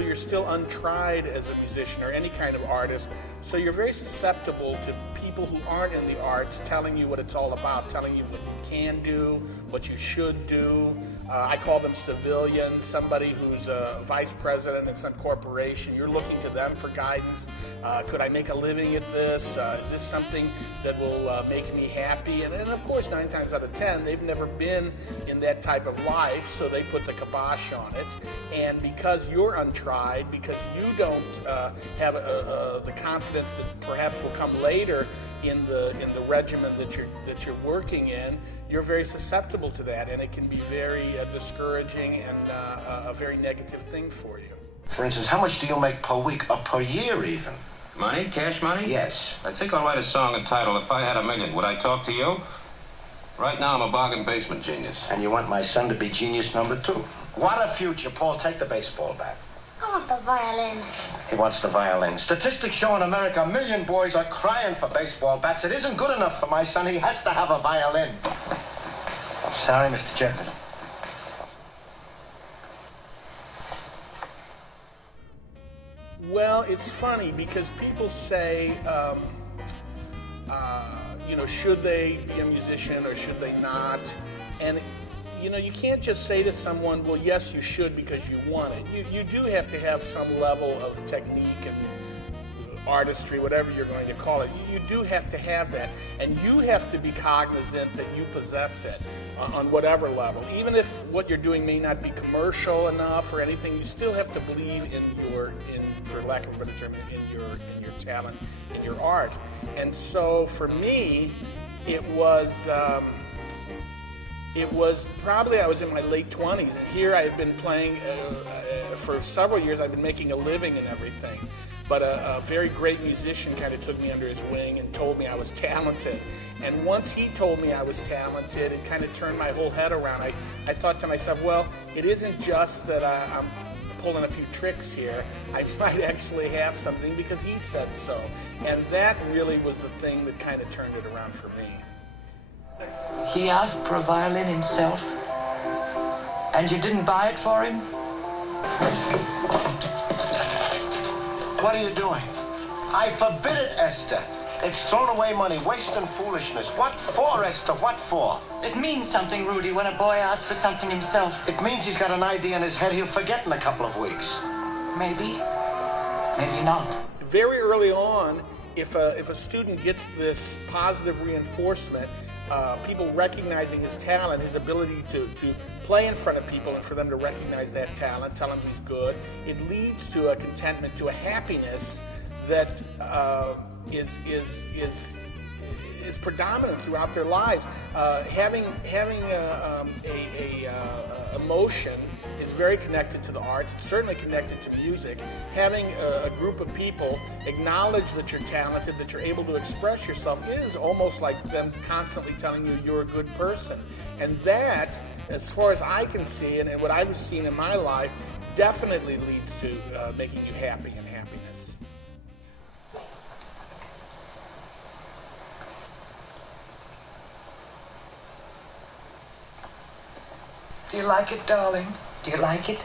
school, you're still untried as a musician or any kind of artist, so you're very susceptible to people who aren't in the arts telling you what it's all about, telling you what you can do, what you should do. I call them civilians, somebody who's a vice president in some corporation. You're looking to them for guidance. Could I make a living at this? Is this something that will make me happy? And of course, 9 times out of 10, they've never been in that type of life, so they put the kibosh on it. And because you're untried, because you don't have the confidence that perhaps will come later in the regimen that you're working in, you're very susceptible to that, and it can be very discouraging and a very negative thing for you. For instance, how much do you make per week or per year even? Money? Cash money? Yes. I think I'll write a song entitled If I Had a Million. Would I talk to you? Right now I'm a bargain basement genius. And you want my son to be genius number 2. What a future, Paul. Take the baseball bat. I want the violin. He wants the violin. Statistics show in America 1 million boys are crying for baseball bats. It isn't good enough for my son. He has to have a violin. I'm sorry, Mr. Jefferson. Well, it's funny because people say, should they be a musician or should they not? And you can't just say to someone, well, yes, you should because you want it. You do have to have some level of technique and artistry, whatever you're going to call it. You do have to have that. And you have to be cognizant that you possess it on whatever level. Even if what you're doing may not be commercial enough or anything, you still have to believe for lack of a better term, in your talent, in your art. And so for me, it was probably I was in my late 20s, and here I had been playing for several years. I've been making a living and everything, but a very great musician kind of took me under his wing and told me I was talented. And once he told me I was talented, it kind of turned my whole head around. I thought to myself, well, it isn't just that I'm pulling a few tricks here. I might actually have something because he said so. And that really was the thing that kind of turned it around for me. He asked for a violin himself, and you didn't buy it for him? What are you doing? I forbid it, Esther. It's thrown away money, waste and foolishness. What for, Esther? What for? It means something, Rudy, when a boy asks for something himself. It means he's got an idea in his head he'll forget in a couple of weeks. Maybe. Maybe not. Very early on, if a student gets this positive reinforcement, people recognizing his talent, his ability to play in front of people and for them to recognize that talent, tell him he's good, it leads to a contentment, to a happiness that is predominant throughout their lives. Having a emotion is very connected to the arts. It's certainly connected to music. Having a group of people acknowledge that you're talented, that you're able to express yourself, is almost like them constantly telling you you're a good person. And that, as far as I can see, and what I've seen in my life, definitely leads to making you happy and happiness. Do you like it, darling? Do you like it?